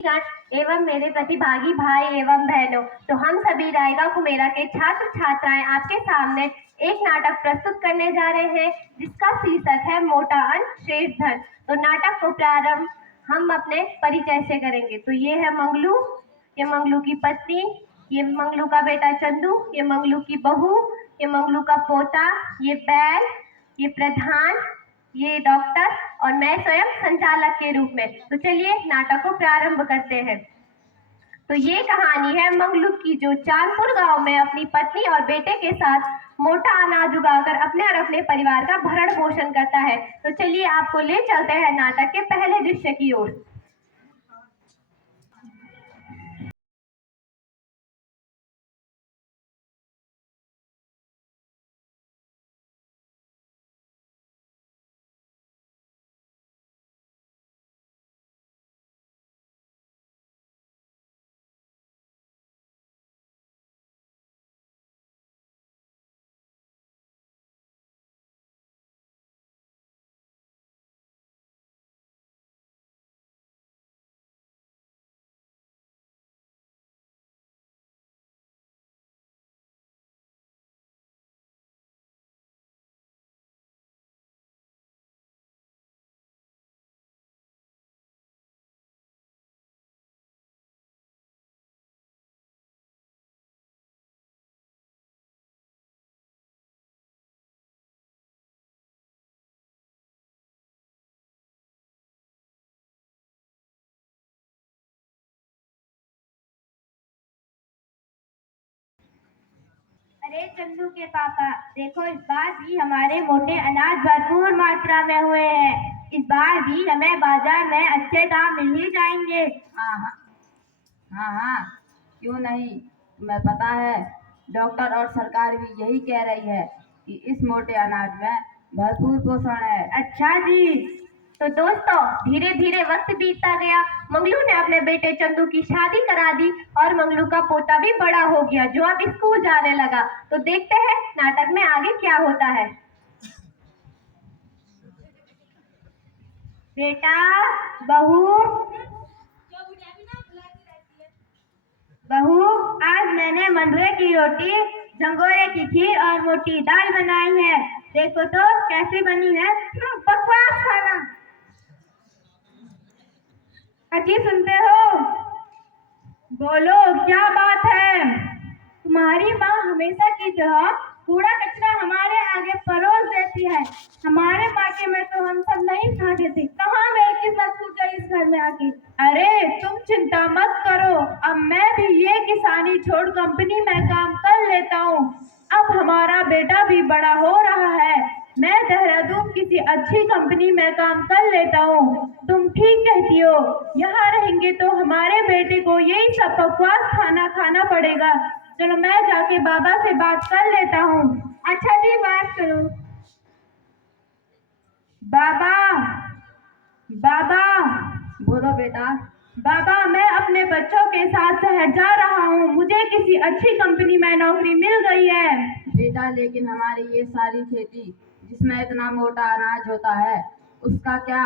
एवं मेरे प्रतिभागी भाई एवं बहनों, तो हम सभी रायगा कुमेरा के छात्र छात्राएं आपके सामने एक नाटक प्रस्तुत करने जा रहे हैं जिसका शीर्षक है मोटा अन्न श्रेष्ठ धन। तो नाटक को प्रारंभ हम अपने परिचय से करेंगे। तो ये है मंगलू, ये मंगलू की पत्नी, ये मंगलू का बेटा चंदू, ये मंगलू की बहू, ये मंगलू का पोता, ये बैल, ये प्रधान, ये डॉक्टर और मैं स्वयं संचालक के रूप में। तो चलिए नाटक को प्रारंभ करते हैं। तो ये कहानी है मंगलू की, जो चांदपुर गांव में अपनी पत्नी और बेटे के साथ मोटा अनाज उगाकर अपने और अपने परिवार का भरण पोषण करता है। तो चलिए आपको ले चलते हैं नाटक के पहले दृश्य की ओर। अरे चंदू के पापा, देखो इस बार भी हमारे मोटे अनाज भरपूर मात्रा में हुए हैं। इस बार भी हमें बाजार में अच्छे दाम मिल ही जाएंगे। हाँ, क्यों नहीं। तुम्हें पता है डॉक्टर और सरकार भी यही कह रही है कि इस मोटे अनाज में भरपूर पोषण है। अच्छा जी। तो दोस्तों, धीरे धीरे वक्त बीतता गया। मंगलू ने अपने बेटे चंदू की शादी करा दी और मंगलू का पोता भी बड़ा हो गया, जो अब स्कूल जाने लगा। तो देखते हैं नाटक में आगे क्या होता है। बेटा, बहू, आज मैंने मंडुए की रोटी, झंगोरे की खीर और मोटी दाल बनाई है। देखो तो कैसी बनी है। बकवास खाना। अच्छी सुनते हो? बोलो, क्या बात है? तुम्हारी माँ हमेशा की तरह कूड़ा कचरा हमारे आगे परोस देती है। हमारे मायके में तो हम सब नहीं खाते थे। कहाँ मेरी किस्मत खुल गई इस घर में आके। अरे तुम चिंता मत करो, अब मैं भी ये किसानी छोड़ कंपनी में काम कर लेता हूँ। अब हमारा बेटा भी बड़ा हो रहा है। मैं देहरादून किसी अच्छी कंपनी में काम कर लेता हूँ। तुम ठीक कहती हो, यहाँ रहेंगे तो हमारे बेटे को यही सब बकवास खाना खाना पड़ेगा। चलो मैं जाके बाबा से बात कर लेता हूँ। अच्छा जी, बात करो। बाबा, बाबा। बोलो बेटा। बाबा, मैं अपने बच्चों के साथ शहर जा रहा हूँ। मुझे किसी अच्छी कंपनी में नौकरी मिल गई है। बेटा, लेकिन हमारी ये सारी खेती जिसमें इतना मोटा अनाज होता है, उसका क्या?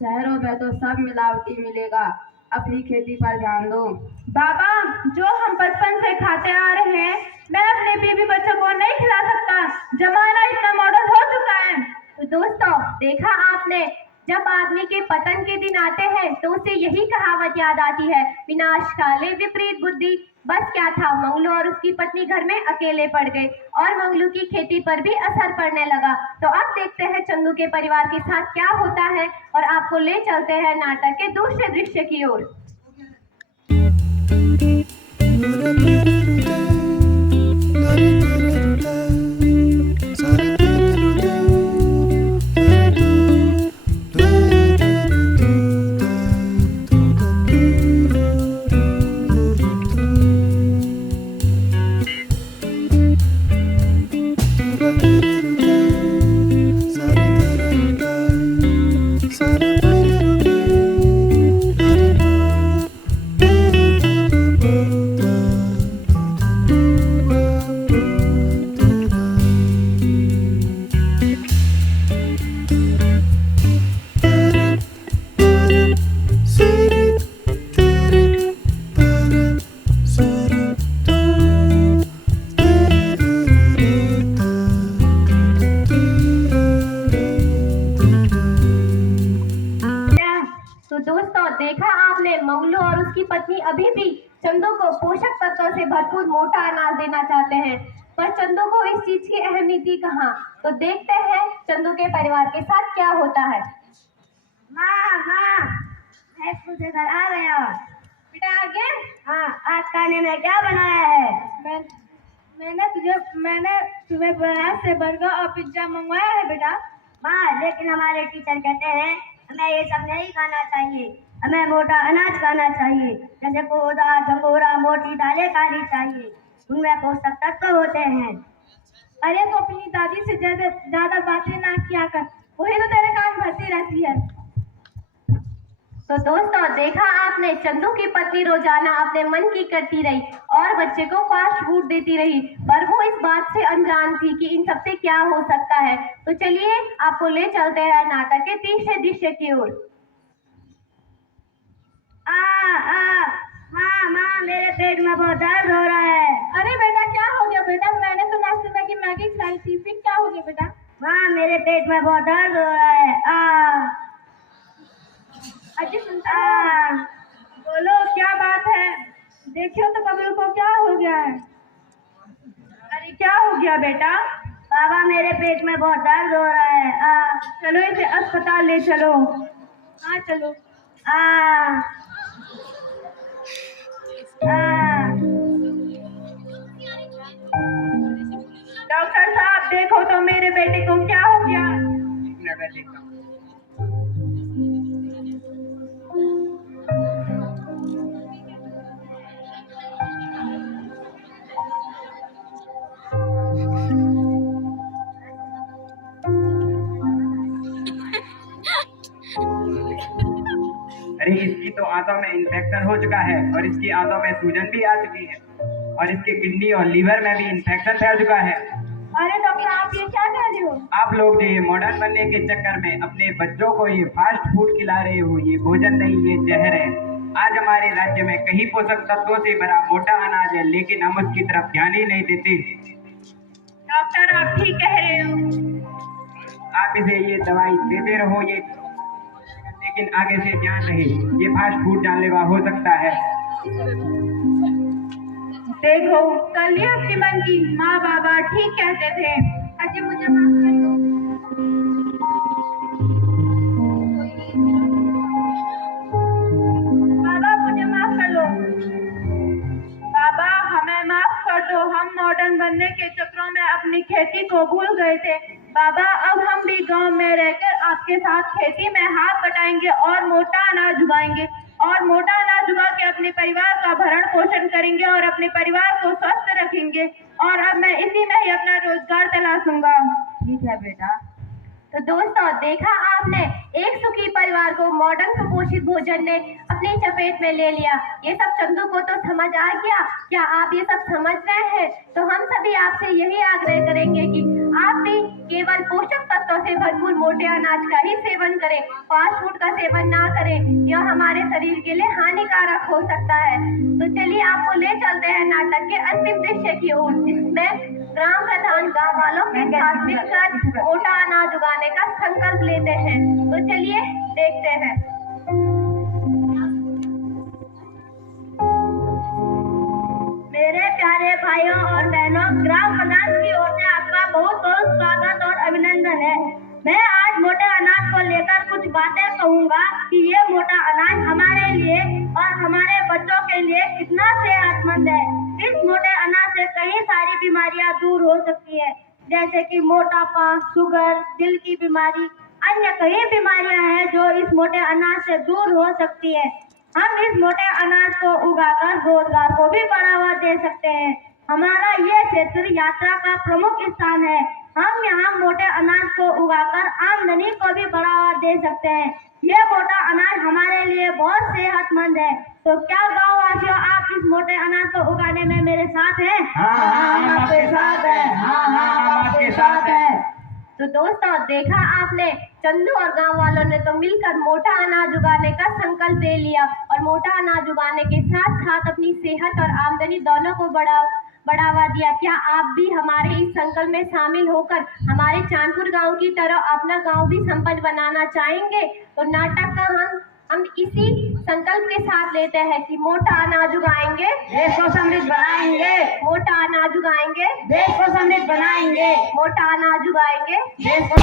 शहरों में तो सब मिलावटी मिलेगा। अपनी खेती पर ध्यान दो। बाबा, जो हम बचपन से खाते आ रहे हैं, मैं अपने बीवी बच्चों को नहीं खिला सकता। जमाना इतना मॉडर्न हो चुका है। तो दोस्तों, देखा आपने, जब आदमी के पतन के दिन आते हैं तो उसे यही कहावत याद आती है, विनाश काले विपरीत बुद्धि। बस क्या था, मंगलू और उसकी पत्नी घर में अकेले पड़ गए और मंगलू की खेती पर भी असर पड़ने लगा। तो अब देखते हैं चंदू के परिवार के साथ क्या होता है और आपको ले चलते हैं नाटक के दूसरे दृश्य की ओर। में मंगलू और उसकी पत्नी अभी भी चंदू को पोषक तत्वों से भरपूर मोटा अनाज देना चाहते हैं, पर चंदू को इस चीज की अहमियत ही कहाँ। तो देखते हैं चंदू के परिवार के साथ क्या होता है। माँ माँ, मैं स्कूल से घर आ गया। बेटा आ गए? हाँ, आज खाने में क्या बनाया है? मैंने तुम्हें बाजार से बर्गर और पिज्जा मंगवाया है बेटा। माँ, लेकिन हमारे टीचर कहते हैं हमें ये सब नहीं खाना चाहिए, हमें मोटा अनाज खाना चाहिए, जैसे कोदा, झंगोरा, मोटी दालें खानी चाहिए, उनमें पोषक तत्व होते हैं। अरे तो अपनी दादी से ज्यादा बातें ना किया कर, वही तो तेरे कान भरती रहती है। तो दोस्तों, देखा आपने, चंदू की पत्नी रोजाना अपने मन की करती रही और बच्चे को फास्ट फूड देती रही, पर वो इस बात से अनजान थी कि इन सबसे क्या हो सकता है। तो चलिए आपको ले चलते हैं नाटक के तीसरे दृश्य की ओर। हाँ माँ, मेरे पेट में बहुत दर्द हो रहा है। अरे बेटा क्या हो गया बेटा? मैंने तो नाश्ते में मैगी खाई थी, फिर क्या हो गया बेटा? माँ, मेरे पेट में बहुत दर्द हो रहा है। अजी सुनता है? बोलो क्या बात है? देखियो तो बबलू को क्या हो गया है? अरे क्या हो गया बेटा? बाबा, मेरे पेट में बहुत दर्द हो रहा है। चलो इसे अस्पताल ले चलो। हाँ चलो। डॉक्टर साहब देखो तो मेरे बेटे को क्या हो गया? अरे इसकी तो आंतों में इन्फेक्शन हो चुका है और इसकी आंतों में सूजन भी आ चुकी है और इसके किडनी और लीवर में भी इन्फेक्शन फैल चुका है। अरे डॉक्टर, आप ये क्या कह रहे हो? आप लोग जो ये मॉडर्न बनने के चक्कर में अपने बच्चों को ये फास्ट फूड खिला रहे हो, ये भोजन नहीं, ये जहर है। आज हमारे राज्य में कई पोषक तत्वों से भरा मोटा अनाज है, लेकिन हम उसकी तरफ ध्यान ही नहीं देते। डॉक्टर, आप ठीक कह रहे हो। आप इसे ये दवाई देते रहो, ये लेकिन आगे से ध्यान रहे, ये फास्ट फूड जानलेवा हो सकता है। देखो, कल ही अपनी मन की माँ बाबा ठीक कहते थे। अजी मुझे माफ कर दो। बाबा मुझे माफ कर दो। बाबा हमें माफ कर दो, हम मॉडर्न बनने के चक्करों में अपनी खेती को भूल गए थे। बाबा, अब हम भी गांव में रहकर आपके साथ खेती में हाथ बटाएंगे और मोटा अनाज उगाएंगे और मोटा अनाज उगा के अपने परिवार का भरण पोषण करेंगे और अपने परिवार को स्वस्थ रखेंगे। और अब मैं इसी में ही अपना रोजगार तलाशूंगा। ठीक है बेटा। तो दोस्तों, देखा आपने, एक सुखी परिवार को मॉडर्न सुपोषित भोजन ने अपनी चपेट में ले लिया। ये सब चंदू को तो समझ आ गया। क्या आप ये सब समझ रहे हैं? तो हम सभी आपसे यही आग्रह करेंगे कि आप भी केवल पोषक तत्वों से भरपूर मोटे अनाज का ही सेवन करें, फास्ट फूड का सेवन ना करें। यह हमारे शरीर के लिए हानिकारक हो सकता है। तो चलिए आपको ले चलते हैं नाटक के अंतिम दृश्य की ओर, जिसमें ग्राम प्रधान गाँव वालों के साथ मिलकर मोटा अनाज उगाने का संकल्प लेते हैं। तो चलिए देखते हैं। मेरे प्यारे भाइयों और बहनों, ग्राम प्रधान की ओर से आपका बहुत बहुत स्वागत और अभिनंदन है। मैं आज मोटे अनाज को लेकर कुछ बातें कहूँगा कि ये मोटा अनाज हमारे लिए और हमारे बच्चों के लिए कितना सेहतमंद है। इस मोटे अनाज से कई सारी बीमारियां दूर हो सकती है, जैसे कि मोटापा, शुगर, दिल की बीमारी, अन्य कई बीमारियां हैं जो इस मोटे अनाज से दूर हो सकती है। हम इस मोटे अनाज को उगाकर रोजगार को भी बढ़ावा दे सकते हैं। हमारा ये क्षेत्र यात्रा का प्रमुख स्थान है। हम यहाँ मोटे अनाज को उगाकर आमदनी को भी बढ़ावा दे सकते हैं। ये मोटा अनाज हमारे लिए बहुत सेहतमंद है। तो क्या गाँव वासियों, आप इस मोटे अनाज को उगाने में मेरे साथ हैं? हम आपके साथ हैं। हम आपके साथ हैं। तो दोस्तों, देखा आपने, चंदू और गांव वालों ने तो मिलकर मोटा अनाज उगाने का संकल्प ले लिया और मोटा अनाज उगाने के साथ साथ अपनी सेहत और आमदनी दोनों को बढ़ावा दिया। क्या आप भी हमारे इस संकल्प में शामिल होकर हमारे चांदपुर गांव की तरह अपना गांव भी संपन्न बनाना चाहेंगे? तो नाटक का हम हम इसी संकल्प के साथ लेते हैं कि मोटा अनाज उगाएंगे, देश को समृद्ध बनाएंगे, मोटा अनाज उगाएंगे, देश को समृद्ध बनाएंगे, मोटा अनाज उगाएंगे। देश को